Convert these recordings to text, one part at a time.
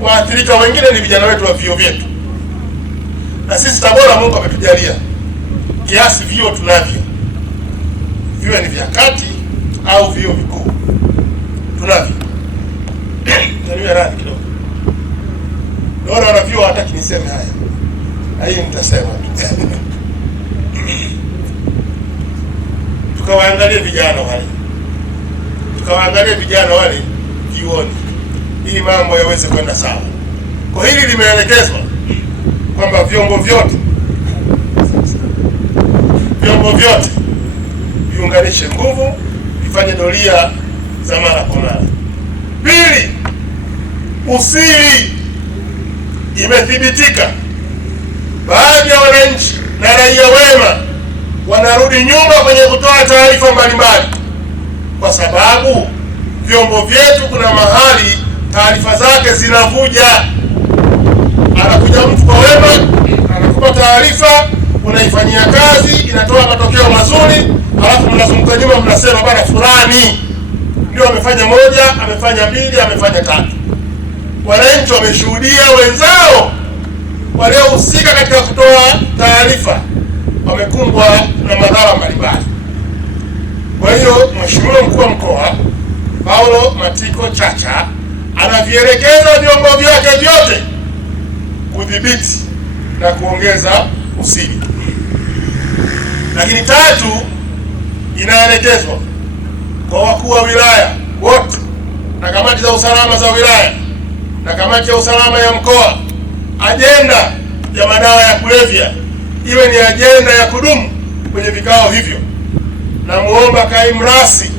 Waathirika wengine ni vijana wetu wa vyuo vyetu, na sisi Tabora Mungu ametujalia kiasi vyuo tunavyo, viwe ni vya kati au vyuo vikuu tunavyo. Taniwe radhi kidogo, naona wana vyuo hataki niseme haya, na hii nitasema tu. Tukawaangalie vijana wale vyuoni ili mambo yaweze kwenda sawa. Kwa hili limeelekezwa kwamba vyombo vyote viunganishe nguvu, vifanye doria za mara kwa mara. Pili, usiri. Imethibitika baadhi ya wananchi na raia wema wanarudi nyuma kwenye kutoa taarifa mbalimbali, kwa sababu vyombo vyetu kuna mahali taarifa zake zinavuja. Anakuja mtu kwa wema, anakupa taarifa, unaifanyia kazi, inatoa matokeo mazuri, alafu mnazunguka nyuma mnasema bana fulani ndio amefanya moja, amefanya mbili, amefanya tatu. Wananchi wameshuhudia wenzao waliohusika katika kutoa taarifa wamekumbwa na madhara mbalimbali. Kwa hiyo Mheshimiwa Mkuu wa Mkoa Paulo Matiko Chacha anavielekeza vyombo vyake vyote kudhibiti na kuongeza usiri. Lakini tatu, inaelekezwa kwa wakuu wa wilaya wote na kamati za usalama za wilaya na kamati ya usalama ya mkoa, ajenda ya madawa ya kulevya iwe ni ajenda ya kudumu kwenye vikao hivyo. Na muomba kaimu rasi,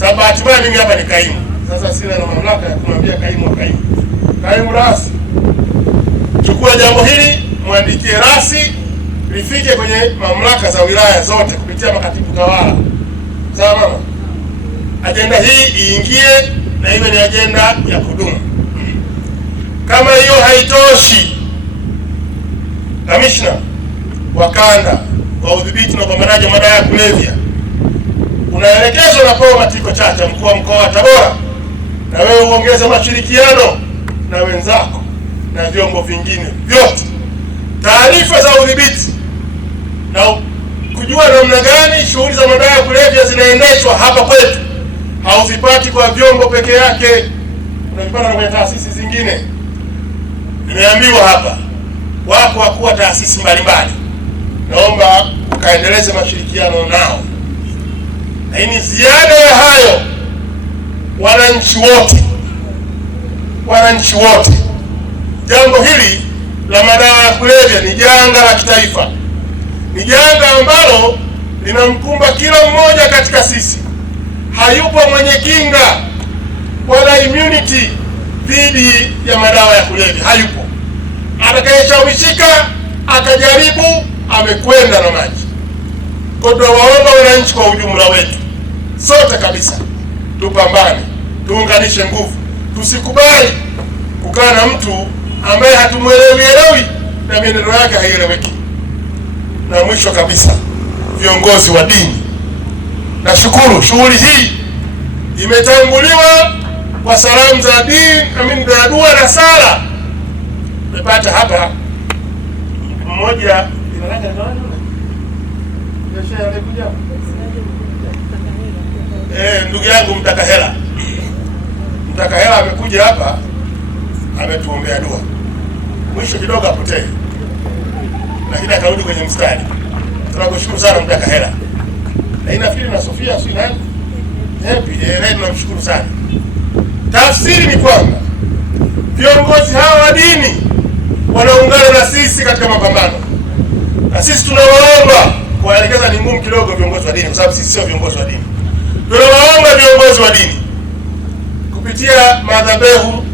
sababu hatimaye mimi hapa ni kaimu, sasa sina na mamlaka ya kumwambia kaimu rasi, chukua jambo hili, mwandikie rasi, lifike kwenye mamlaka za wilaya zote kupitia makatibu tawala. Sawa mama? Ajenda hii iingie na iwe ni ajenda ya kudumu. Kama hiyo haitoshi, kamishna wa kanda wa udhibiti na upambanaji wa madawa ya kulevya unaelekezwa na Paulo Matiko Chacha, mkuu wa mkoa wa Tabora, na wewe uongeze mashirikiano na wenzako na vyombo vingine vyote, taarifa za udhibiti na kujua namna gani shughuli za madawa ya kulevya zinaendeshwa hapa kwetu. Hauzipati kwa vyombo peke yake, unavipata kwenye taasisi zingine. Nimeambiwa hapa wako wakuu wa taasisi mbalimbali, naomba ukaendeleze mashirikiano nao. Lakini ziada ya hayo, wananchi wote, jambo hili la madawa ya kulevya ni janga la kitaifa, ni janga ambalo linamkumba kila mmoja katika sisi. Hayupo mwenye kinga wala immunity dhidi ya madawa ya kulevya, hayupo. Atakayeshawishika akajaribu, amekwenda na maji. Kwa hiyo waomba wananchi kwa ujumla wetu sote kabisa, tupambane, tuunganishe nguvu, tusikubali kukaa na mtu ambaye hatumwelewi na mienendo yake haieleweki. Na mwisho kabisa, viongozi wa dini, nashukuru shughuli hii imetanguliwa kwa salamu za dini, za dua na sala. Nimepata hapa mmoja ndugu yangu Mtakahela amekuja hapa, ametuombea dua, mwisho kidogo apotee, lakini akarudi kwenye mstari. Tunakushukuru sana Mtakahela, na inafikiri na Sofia si nani tunamshukuru sana. Tafsiri ni kwamba viongozi hawa wa dini wanaungana na sisi katika mapambano, na sisi tunawaomba, kuwaelekeza ni ngumu kidogo viongozi wa dini, kwa sababu sisi sio viongozi wa dini. Tunawaomba viongozi wa dini kupitia madhabahu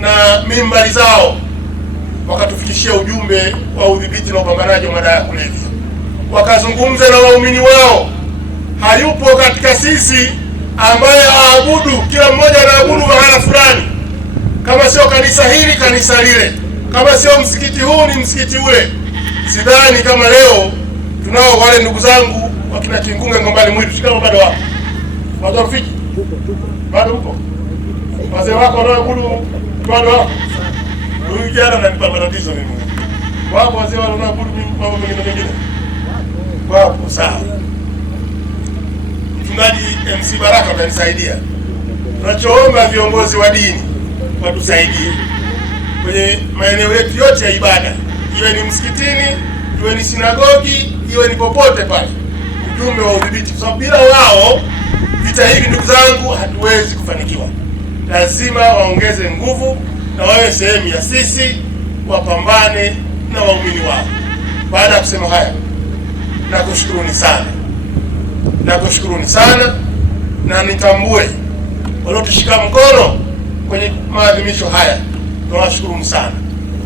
na mimbari zao wakatufikishia ujumbe wa udhibiti na upambanaji wa madawa ya kulevya, wakazungumza na waumini wao. Hayupo katika sisi ambaye aabudu, kila mmoja anaabudu mahala fulani, kama sio kanisa hili kanisa lile, kama sio msikiti huu ni msikiti ule. Sidhani sidhani kama leo tunao wale ndugu zangu wakina Kingunga Ngombani Mwitu, kama bado wapo. Watu Rufiji bado mpo? Wazee wako wanaoabudu bado wapo? Huyu jana ananipa matatizo mimi. Wapo wazee wanaoabudu mambo mengine? Wapo, sawa. Mchungaji MC Baraka atanisaidia. Tunachoomba viongozi wa dini watusaidie kwenye maeneo yetu yote ya ibada, iwe ni msikitini, iwe ni sinagogi, iwe ni popote pale, ujumbe wa udhibiti, kwa sababu bila wao vita hivi, ndugu zangu, hatuwezi kufanikiwa. Lazima waongeze nguvu na wawe sehemu ya sisi, wapambane na waumini wao. Baada ya kusema haya, nakushukuruni sana na nitambue waliotushika mkono kwenye maadhimisho haya. Tunawashukuruni sana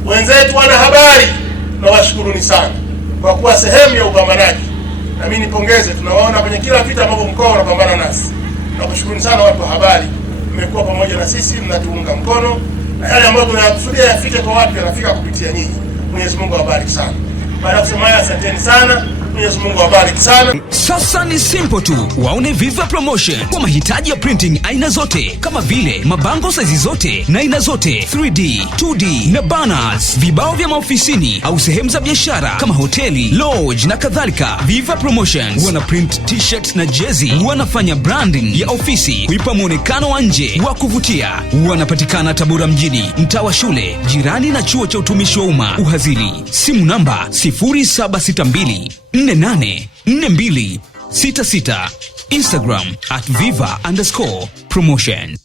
wenzetu wanahabari, tunawashukuruni sana kwa kuwa sehemu ya upambanaji. Na mimi nipongeze, tunawaona kwenye kila vita ambavyo mkoa unapambana nasi. Nakushukuruni sana watu wa habari, mmekuwa pamoja na sisi, mnatuunga mkono, na yale ambayo tunayakusudia yafike kwa watu yanafika kupitia nyinyi. Mwenyezi Mungu awabariki sana. Baada ya kusema haya, asanteni sana. Mwenyezi Mungu awabariki sana. Sasa ni simple tu, waone Viva Promotion kwa mahitaji ya printing aina zote, kama vile mabango size zote na aina zote, 3D, 2D na banners, vibao vya maofisini au sehemu za biashara kama hoteli, lodge na kadhalika. Viva Promotions wana print t-shirt na jezi, wanafanya branding ya ofisi kuipa muonekano wa nje wa kuvutia. Wanapatikana Tabora mjini, mtaa wa shule, jirani na chuo cha utumishi wa umma Uhazili. Simu namba 0762 484266. Instagram @viva_promotion.